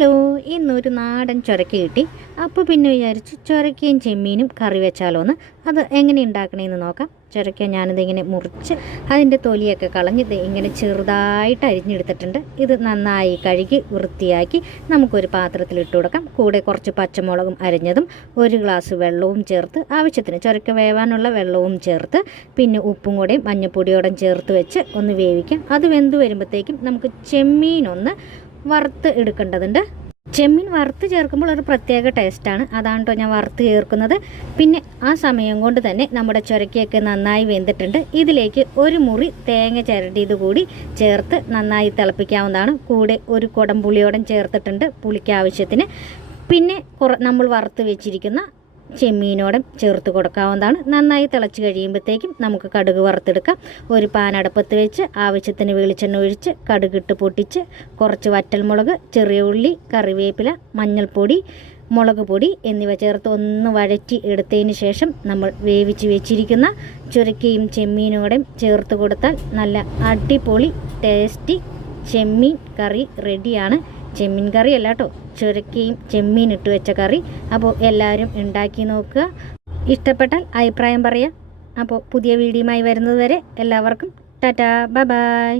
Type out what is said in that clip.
Hello ഇന്നൊരു നാടൻ ചുരക്ക കിട്ടി. അപ്പോൾ പിന്നെ വിചാരിച്ച് ചുരക്കയും ചെമ്മീനും കറി വെച്ചാലോ എന്ന് അത് എങ്ങനെ ഉണ്ടാക്കണേന്ന് നോക്കാം. ചുരക്ക ഞാനിത് ഇങ്ങനെ മുറിച്ച് അതിന്റെ തൊലിയൊക്കെ കളഞ്ഞ് ഇത് ഇങ്ങനെ ചെറുതായിട്ട് അരിഞ്ഞെടുത്തിട്ടുണ്ട്. ഇത് നന്നായി കഴുകി വൃത്തിയാക്കി നമുക്കൊരു പാത്രത്തിൽ ഇട്ട് കൊടുക്കാം. കൂടെ കുറച്ച് പച്ചമുളകും അരിഞ്ഞതും ഒരു ഗ്ലാസ് വെള്ളവും ചേർത്ത് ആവശ്യത്തിന് ചുരക്ക വേവാനുള്ള വെള്ളവും ചേർത്ത് പിന്നെ ഉപ്പും കൂടെയും മഞ്ഞപ്പൊടിയോടും ചേർത്ത് വെച്ച് ഒന്ന് വേവിക്കാം. അത് വെന്ത് വരുമ്പോഴത്തേക്കും നമുക്ക് ചെമ്മീനൊന്ന് വറുത്ത് എടുക്കേണ്ടതുണ്ട്. ചെമ്മീൻ വറുത്ത് ചേർക്കുമ്പോൾ ഒരു പ്രത്യേക ടേസ്റ്റാണ് അതാണ് കേട്ടോ ഞാൻ വറുത്ത് ചേർക്കുന്നത്. പിന്നെ ആ സമയം കൊണ്ട് തന്നെ നമ്മുടെ ചുരക്കിയൊക്കെ നന്നായി വെന്തിട്ടുണ്ട്. ഇതിലേക്ക് ഒരു മുറി തേങ്ങ ചിരട്ടിയത് കൂടി ചേർത്ത് നന്നായി തിളപ്പിക്കാവുന്നതാണ്. കൂടെ ഒരു കുടം പുളിയോടം ചേർത്തിട്ടുണ്ട് പുളിക്ക് ആവശ്യത്തിന് പിന്നെ നമ്മൾ വറുത്ത് വെച്ചിരിക്കുന്ന ചെമ്മീനോടും ചേർത്ത് കൊടുക്കാവുന്നതാണ്. നന്നായി തിളച്ച് കഴിയുമ്പോഴത്തേക്കും നമുക്ക് കടുക് വറുത്തെടുക്കാം. ഒരു പാൻ അടുപ്പത്ത് വെച്ച് ആവശ്യത്തിന് വെളിച്ചെണ്ണ ഒഴിച്ച് കടുകിട്ട് പൊട്ടിച്ച് കുറച്ച് വറ്റൽമുളക് ചെറിയ ഉള്ളി കറിവേപ്പില മഞ്ഞൾപ്പൊടി മുളക് പൊടി എന്നിവ ചേർത്ത് ഒന്ന് വഴറ്റി എടുത്തതിന് ശേഷം നമ്മൾ വേവിച്ച് വെച്ചിരിക്കുന്ന ചുരക്കയും ചെമ്മീനോടെയും ചേർത്ത് കൊടുത്താൽ നല്ല അടിപൊളി ടേസ്റ്റി ചെമ്മീൻ കറി റെഡിയാണ്. ചെമ്മീൻ കറി അല്ല കേട്ടോ. ചുരക്കിയും ചെമ്മീൻ ഇട്ട് വെച്ച കറി. അപ്പോൾ എല്ലാവരും ഉണ്ടാക്കി നോക്കുക. ഇഷ്ടപ്പെട്ടാൽ അഭിപ്രായം പറയാം. അപ്പോൾ പുതിയ വീഡിയോയുമായി വരുന്നത് വരെ എല്ലാവർക്കും ടാറ്റാ. ബൈ.